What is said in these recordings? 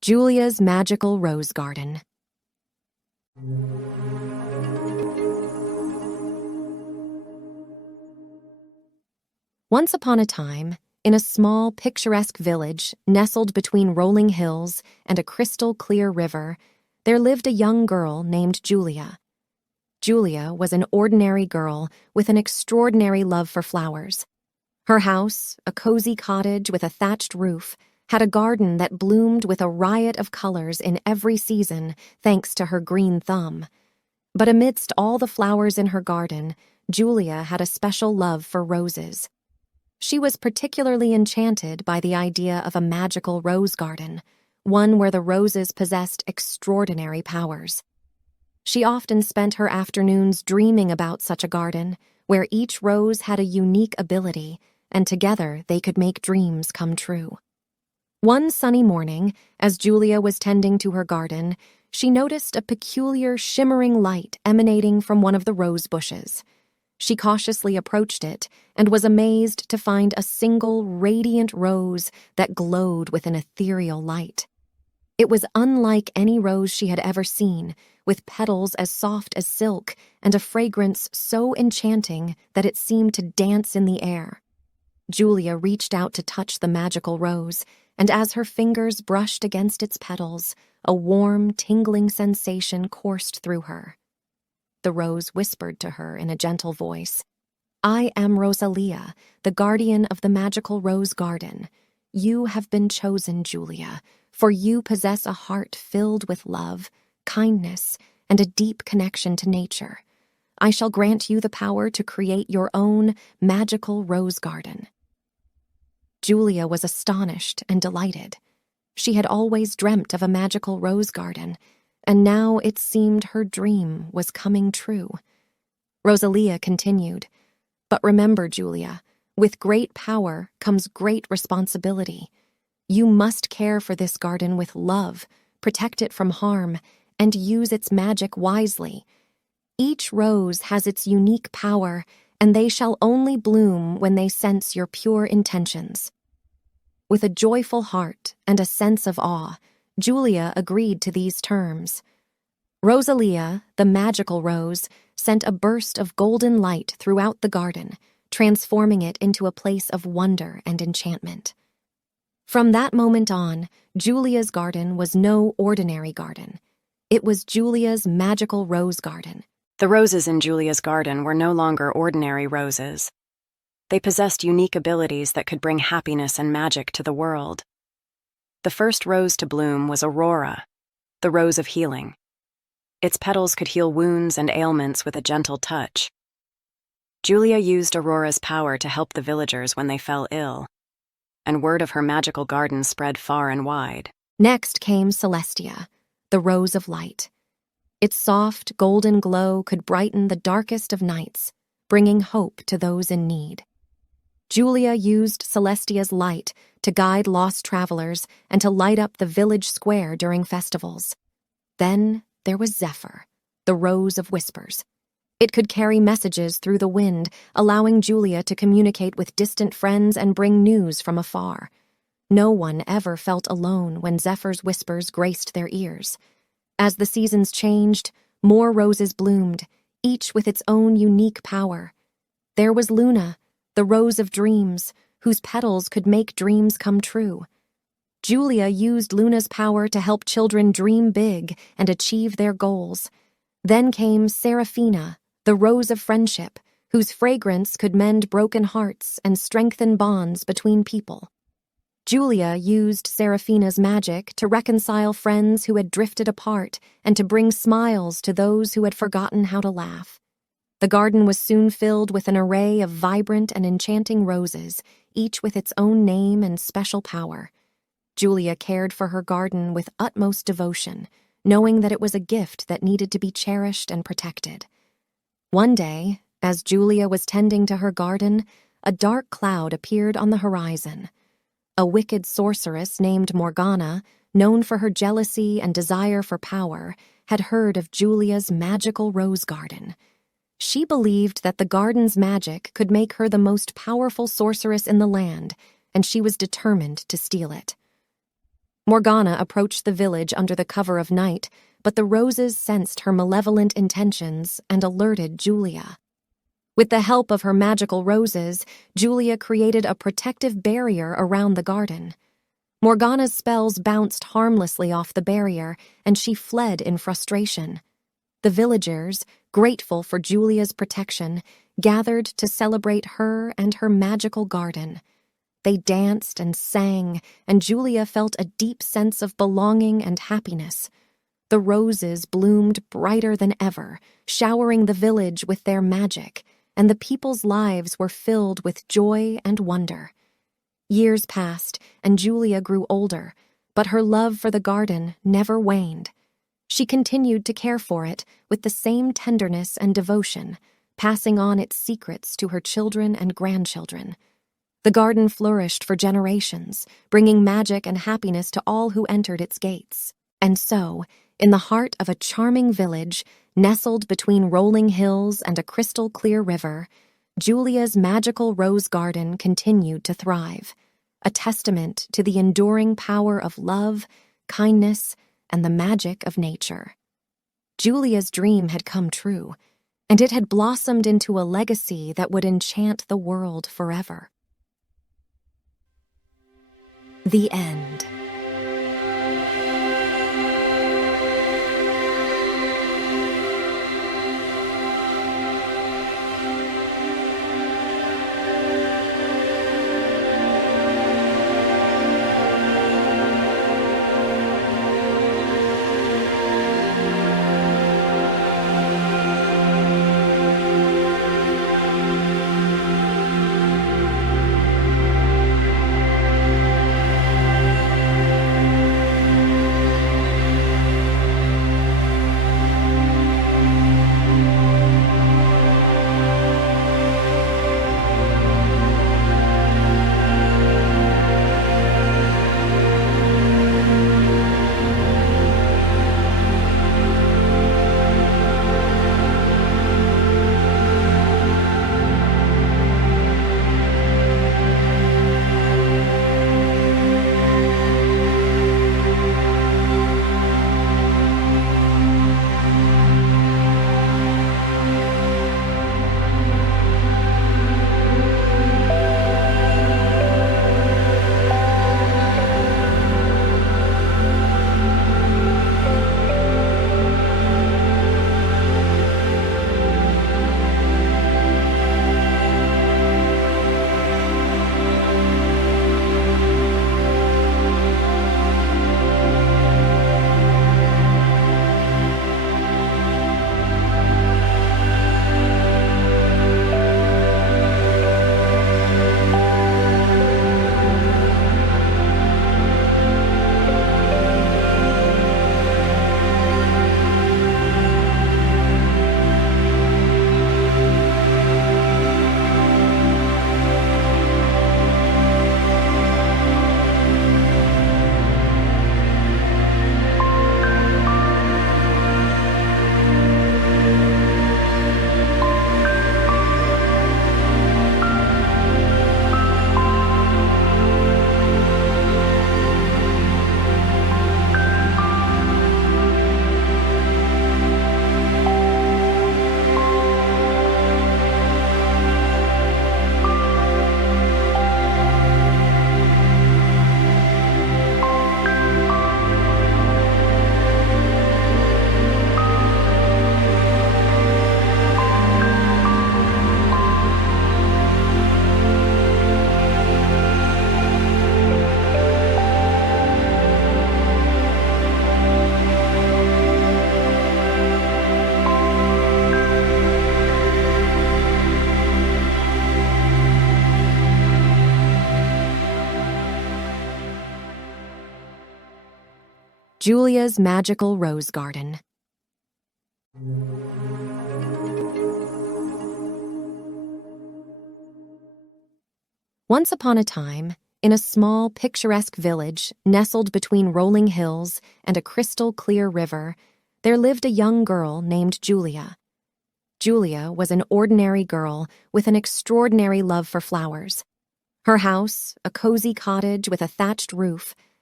Julia's Magical Rose Garden. Once upon a time, in a small, picturesque village nestled between rolling hills and a crystal-clear river, there lived a young girl named Julia. Julia was an ordinary girl with an extraordinary love for flowers. Her house, a cozy cottage with a thatched roof, had a garden that bloomed with a riot of colors in every season thanks to her green thumb. But amidst all the flowers in her garden, Julia had a special love for roses. She was particularly enchanted by the idea of a magical rose garden, one where the roses possessed extraordinary powers. She often spent her afternoons dreaming about such a garden, where each rose had a unique ability, and together they could make dreams come true. One sunny morning, as Julia was tending to her garden, she noticed a peculiar shimmering light emanating from one of the rose bushes. She cautiously approached it and was amazed to find a single radiant rose that glowed with an ethereal light. It was unlike any rose she had ever seen, with petals as soft as silk and a fragrance so enchanting that it seemed to dance in the air. Julia reached out to touch the magical rose, and as her fingers brushed against its petals, a warm, tingling sensation coursed through her. The rose whispered to her in a gentle voice, "I am Rosalia, the guardian of the magical rose garden. You have been chosen, Julia, for you possess a heart filled with love, kindness, and a deep connection to nature. I shall grant you the power to create your own magical rose garden." Julia was astonished and delighted. She had always dreamt of a magical rose garden, and now it seemed her dream was coming true. Rosalia continued, "But remember, Julia, with great power comes great responsibility. You must care for this garden with love, protect it from harm, and use its magic wisely. Each rose has its unique power, and they shall only bloom when they sense your pure intentions." With a joyful heart and a sense of awe, Julia agreed to these terms. Rosalia, the magical rose, sent a burst of golden light throughout the garden, transforming it into a place of wonder and enchantment. From that moment on, Julia's garden was no ordinary garden. It was Julia's magical rose garden. The roses in Julia's garden were no longer ordinary roses. They possessed unique abilities that could bring happiness and magic to the world. The first rose to bloom was Aurora, the rose of healing. Its petals could heal wounds and ailments with a gentle touch. Julia used Aurora's power to help the villagers when they fell ill, and word of her magical garden spread far and wide. Next came Celestia, the rose of light. Its soft, golden glow could brighten the darkest of nights, bringing hope to those in need. Julia used Celestia's light to guide lost travelers and to light up the village square during festivals. Then there was Zephyr, the rose of whispers. It could carry messages through the wind, allowing Julia to communicate with distant friends and bring news from afar. No one ever felt alone when Zephyr's whispers graced their ears. As the seasons changed, more roses bloomed, each with its own unique power. There was Luna, the rose of dreams, whose petals could make dreams come true. Julia used Luna's power to help children dream big and achieve their goals. Then came Seraphina, the rose of friendship, whose fragrance could mend broken hearts and strengthen bonds between people. Julia used Seraphina's magic to reconcile friends who had drifted apart and to bring smiles to those who had forgotten how to laugh. The garden was soon filled with an array of vibrant and enchanting roses, each with its own name and special power. Julia cared for her garden with utmost devotion, knowing that it was a gift that needed to be cherished and protected. One day, as Julia was tending to her garden, a dark cloud appeared on the horizon. A wicked sorceress named Morgana, known for her jealousy and desire for power, had heard of Julia's magical rose garden. She believed that the garden's magic could make her the most powerful sorceress in the land, and she was determined to steal it. Morgana approached the village under the cover of night, but the roses sensed her malevolent intentions and alerted Julia. With the help of her magical roses, Julia created a protective barrier around the garden. Morgana's spells bounced harmlessly off the barrier, and she fled in frustration. The villagers, grateful for Julia's protection, gathered to celebrate her and her magical garden. They danced and sang, and Julia felt a deep sense of belonging and happiness. The roses bloomed brighter than ever, showering the village with their magic, and the people's lives were filled with joy and wonder. Years passed, and Julia grew older, but her love for the garden never waned. She continued to care for it with the same tenderness and devotion, passing on its secrets to her children and grandchildren. The garden flourished for generations, bringing magic and happiness to all who entered its gates. And so, in the heart of a charming village, nestled between rolling hills and a crystal-clear river, Julia's magical rose garden continued to thrive, a testament to the enduring power of love, kindness, and the magic of nature. Julia's dream had come true, and it had blossomed into a legacy that would enchant the world forever. The end. Julia's magical rose garden. Once upon a time, in a small, picturesque village nestled between rolling hills and a crystal-clear river, there lived a young girl named Julia. Julia was an ordinary girl with an extraordinary love for flowers. Her house, a cozy cottage with a thatched roof,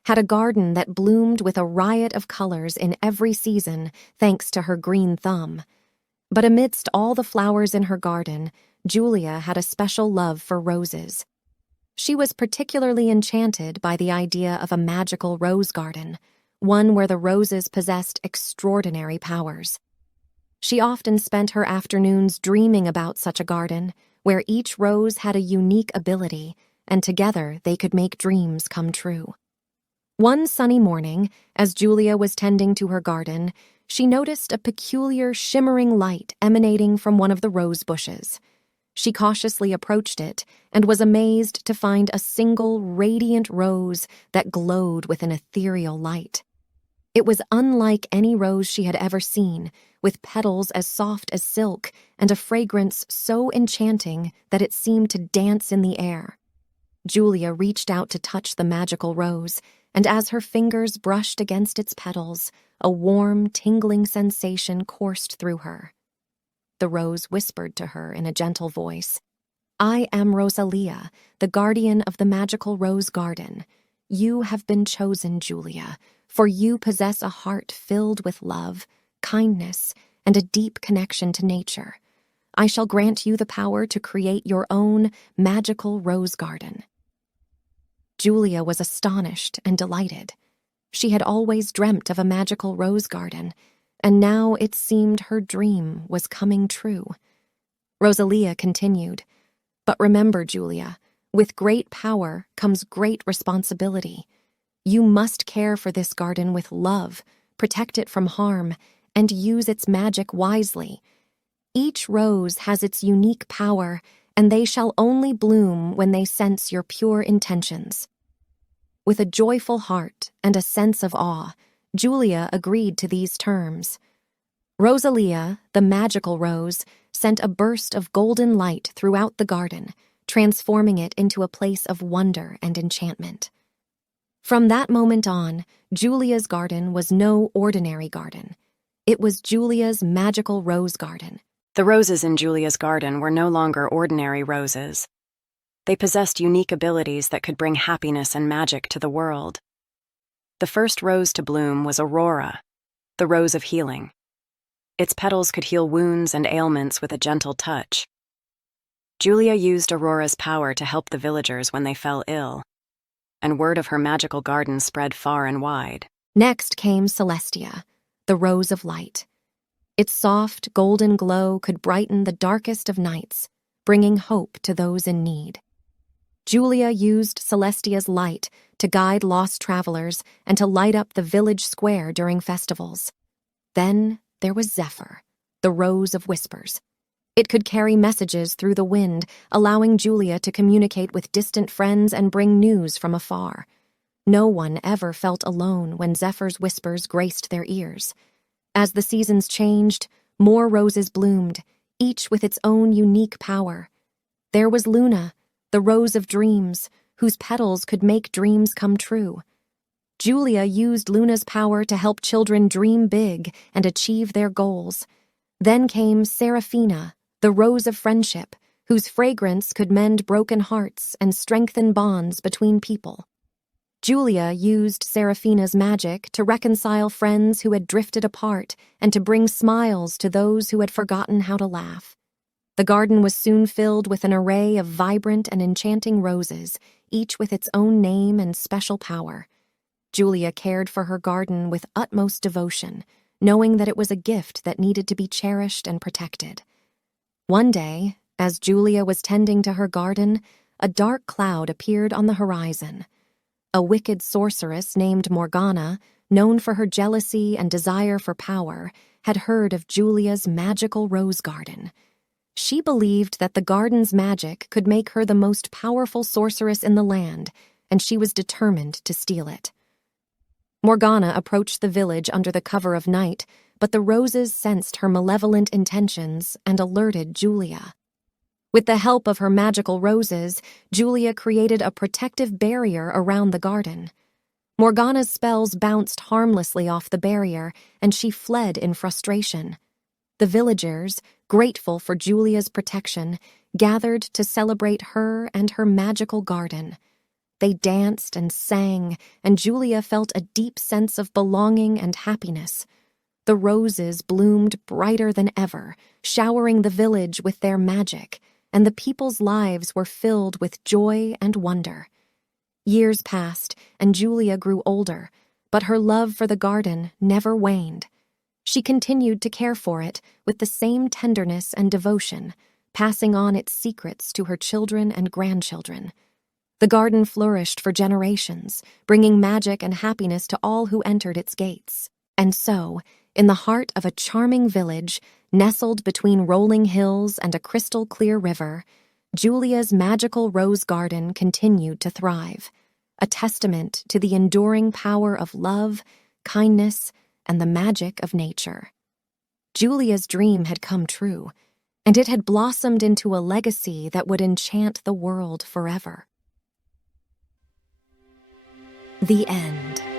had a garden that bloomed with a riot of colors in every season thanks to her green thumb. But amidst all the flowers in her garden, Julia had a special love for roses. She was particularly enchanted by the idea of a magical rose garden, one where the roses possessed extraordinary powers. She often spent her afternoons dreaming about such a garden, where each rose had a unique ability, and together they could make dreams come true. One sunny morning, as Julia was tending to her garden, she noticed a peculiar shimmering light emanating from one of the rose bushes. She cautiously approached it and was amazed to find a single radiant rose that glowed with an ethereal light. It was unlike any rose she had ever seen, with petals as soft as silk and a fragrance so enchanting that it seemed to dance in the air. Julia reached out to touch the magical rose, and as her fingers brushed against its petals, a warm, tingling sensation coursed through her. The rose whispered to her in a gentle voice, "I am Rosalia, the guardian of the magical rose garden. You have been chosen, Julia, for you possess a heart filled with love, kindness, and a deep connection to nature. I shall grant you the power to create your own magical rose garden." Julia was astonished and delighted. She had always dreamt of a magical rose garden, and now it seemed her dream was coming true. Rosalia continued, "But remember, Julia, with great power comes great responsibility. You must care for this garden with love, protect it from harm, and use its magic wisely. Each rose has its unique power, and they shall only bloom when they sense your pure intentions." With a joyful heart and a sense of awe, Julia agreed to these terms. Rosalia, the magical rose, sent a burst of golden light throughout the garden, transforming it into a place of wonder and enchantment. From that moment on, Julia's garden was no ordinary garden. It was Julia's magical rose garden. The roses in Julia's garden were no longer ordinary roses. They possessed unique abilities that could bring happiness and magic to the world. The first rose to bloom was Aurora, the rose of healing. Its petals could heal wounds and ailments with a gentle touch. Julia used Aurora's power to help the villagers when they fell ill, and word of her magical garden spread far and wide. Next came Celestia, the rose of light. Its soft, golden glow could brighten the darkest of nights, bringing hope to those in need. Julia used Celestia's light to guide lost travelers and to light up the village square during festivals. Then there was Zephyr, the rose of whispers. It could carry messages through the wind, allowing Julia to communicate with distant friends and bring news from afar. No one ever felt alone when Zephyr's whispers graced their ears. As the seasons changed, more roses bloomed, each with its own unique power. There was Luna, the rose of dreams, whose petals could make dreams come true. Julia used Luna's power to help children dream big and achieve their goals. Then came Seraphina, the rose of friendship, whose fragrance could mend broken hearts and strengthen bonds between people. Julia used Seraphina's magic to reconcile friends who had drifted apart and to bring smiles to those who had forgotten how to laugh. The garden was soon filled with an array of vibrant and enchanting roses, each with its own name and special power. Julia cared for her garden with utmost devotion, knowing that it was a gift that needed to be cherished and protected. One day, as Julia was tending to her garden, a dark cloud appeared on the horizon. A wicked sorceress named Morgana, known for her jealousy and desire for power, had heard of Julia's magical rose garden. She believed that the garden's magic could make her the most powerful sorceress in the land, and she was determined to steal it. Morgana approached the village under the cover of night, but the roses sensed her malevolent intentions and alerted Julia. With the help of her magical roses, Julia created a protective barrier around the garden. Morgana's spells bounced harmlessly off the barrier, and she fled in frustration. The villagers, grateful for Julia's protection, gathered to celebrate her and her magical garden. They danced and sang, and Julia felt a deep sense of belonging and happiness. The roses bloomed brighter than ever, showering the village with their magic, and the people's lives were filled with joy and wonder. Years passed, and Julia grew older, but her love for the garden never waned. She continued to care for it with the same tenderness and devotion, passing on its secrets to her children and grandchildren. The garden flourished for generations, bringing magic and happiness to all who entered its gates. And so, in the heart of a charming village, nestled between rolling hills and a crystal-clear river, Julia's magical rose garden continued to thrive, a testament to the enduring power of love, kindness, and the magic of nature. Julia's dream had come true, and it had blossomed into a legacy that would enchant the world forever. The end.